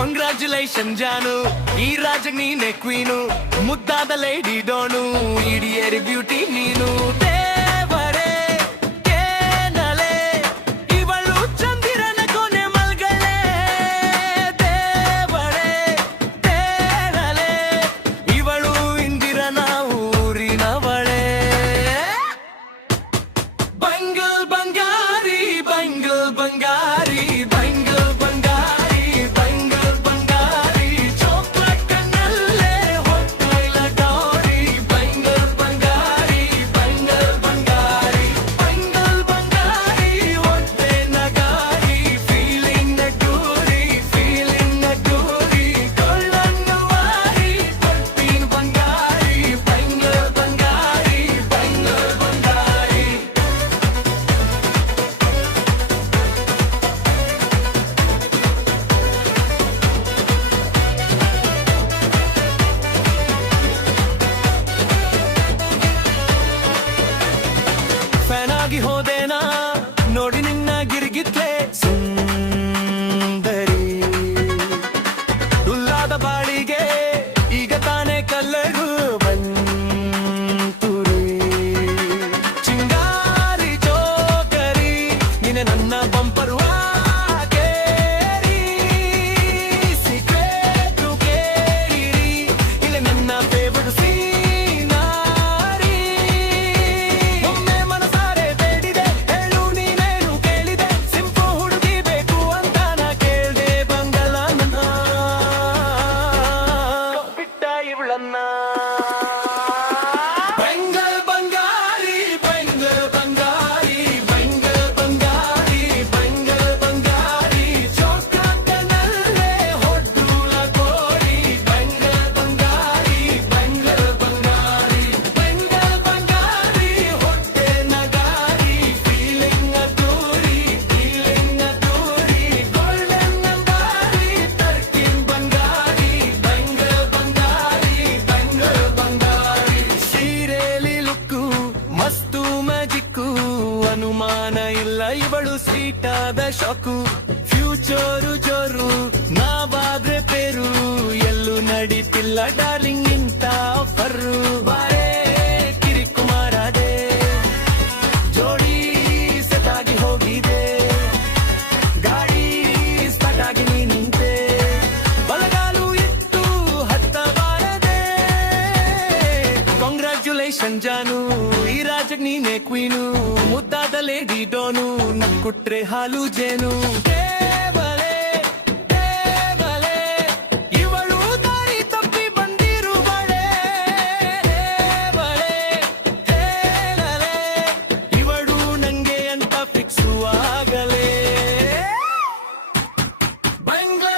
Congratulation ಜಾನು, ಈ ರಾಜ ನೀನೆ queen, ಮುದ್ದಾದ ಲೇಡಿ ಡೋನು, ಇಡಿಯೇರಿ ಬ್ಯೂಟಿ ನೀನು. ದೇವರೇ ಕೇನಲೆ ಇವಳು ಚಂದಿರನ ಕೊನೆ ಮಲ್ಗಳೇ, ದೇವರೇ ಕೇನಲೆ ಇವಳು ಇಂದಿರನ ಊರಿನವಳೆ. ಬಂಗಲ್ ಬಂಗಾರಿ ಬಂಗಲ್ ಬಂಗಾರಿ ಬಂಗಲ್ ಬಂಗಾರಿ ಬಂಗಲ್ ಬಂಗಾರಿ, ಚಾಕ್ಲೇಟ್ ಕಣ್ಣಲ್ಲೇ ಹೊಟ್ಟೈಲ ಗೌರಿ. ಬಂಗಲ್ ಬಂಗಾರಿ ಬಂಗಲ್ ಬಂಗಾರಿ ಬಂಗಲ್ ಬಂಗಾರಿ, ಹೊಟ್ಟೆ ನಗಾರಿ, ಫೀಲಿಂಗ್ ನಗೂರಿ ಫೀಲಿಂಗ್ ನಗೂರಿ, ಕೊಳ್ಳನ್ನು ವಾರಿ ಕೊಡ್ತೀನಿ ಬಂಗಾರಿ. ಬಂಗಲ್ ಬಂಗಾರಿ ಬಂಗಲ್ ಬಂಗಾರಿ. ಫ್ಯಾನ್ ಆಗಿ ಹೋದೇನಾ ನೋಡಿ ನಿನ್ನ ಗಿರ್ಗಿತ್ಲೆ ಸುಂದರಿ, ಡುಲ್ಲಾದ ಬಾಳಿಗೆ ಈಗ ತಾನೇ ಕಲ್ಲರು ಬಂತುರಿ. ಚಿಂಗಾರಿ ಚೋಕರಿ ನೀನೆ ನನ್ನ ಬಂಪರು ಆಗೇರಿ, ಸೀಕ್ರೆಟ್ ಕೇಳಿರಿ ಇಲ್ಲಿ ನನ್ನ ಫೇವರ್ಟ್ ಸೀನಾರಿ. ಒಮ್ಮೆ ಮನಸಾರೆ ಬೇಡಿದೆ ಹೇಳು ನೀನೇನು ಕೇಳಿದೆ, ಸಿಂಪು ಹುಡುಗಿ ಬೇಕು ಅಂತ ನಾ ಕೇಳ್ದೆ ಬಂಗಲ ನನ್ನ ಬಿಟ್ಟ ಇವಳನ್ನ. ಬಂಗಲ್ ಬಂಗಾರಿ ಬಂಗಲ್ ಬಂಗಾರಿ ಬಂಗಲ್ ಬಂಗಾರಿ ಬಂಗಲ್ ಬಂಗಾರಿ, ಚೋಕನಲ್ಲೇ ಹೊಡ್ಡುಲ ಗೋರಿ. ಬಂಗಲ್ ಬಂಗಾರಿ ಬಂಗಲ್ ಬಂಗಾರಿ ಬಂಗಲ್ ಬಂಗಾರಿ, ಹೊಟ್ಟೆ ನಗಾರಿ, ಫೀಲಿಂಗ್ ಅದ್ದೂರಿ ಫೀಲಿಂಗ್ ಅದ್ದೂರಿ, ಗೋಲ್ಡನ್ ನಂಗಾರಿ ತರ್ಕಿನ್ ಬಂಗಾರಿ. ಬಂಗಲ್ ಬಂಗಾರಿ ಬಂಗಲ್ ಬಂಗಾರಿ, ಸೀರೆಲಿ ಲುಕ್ಕು ಮಸ್ತು ಮ್ಯಾಜಿಕ್ಕು, ಅನುಮಾನ ಇಲ್ಲ ಇವಳು ಸ್ವೀಟಾದ ಶಾಕು. ಫ್ಯೂಚರು ಜೋರು ನಾವಾದ್ರೆ ಪೇರು, ಎಲ್ಲೂ ನಡೀತಿಲ್ಲ ಡಾರ್ಲಿಂಗ್ ಇಂತ ಆಫರು. ಬಾರೇ ಕಿರಿಕುಮಾರದೆ ಜೋಡಿ ಸೆಟಾಗಿ ಹೋಗಿದೆ, ಗಾಡಿ ಸ್ಟಾರ್ಟ್ ಆಗಿ ನೀ ನಿಂತೆ, ಬಲಗಾಲು ಇಟ್ಟು ಹತ್ತ ಬಾರದೆ. ಕಂಗ್ರಾಚುಲೇಷನ್ ಜಾನು, ಈ ರಾಜ ನೀನೆ ಕ್ವೀನು, ಮುದ್ದಾದ ಲೇಡಿ ಡೋನು, ನಕ್ಕುಟ್ರೆ ಹಾಲು ಜೇನು. ದೇವರೇ ದೇವರೇ ಇವಳು ದಾರಿ ತಪ್ಪಿ ಬಂದಿರುವಳೆ, ದೇವರೇ ದೇವರೇ ಇವಳು ನಂಗೆ ಅಂತ ಫಿಕ್ಸು ಆಗಲೇ. ಬಂಗ್ಲ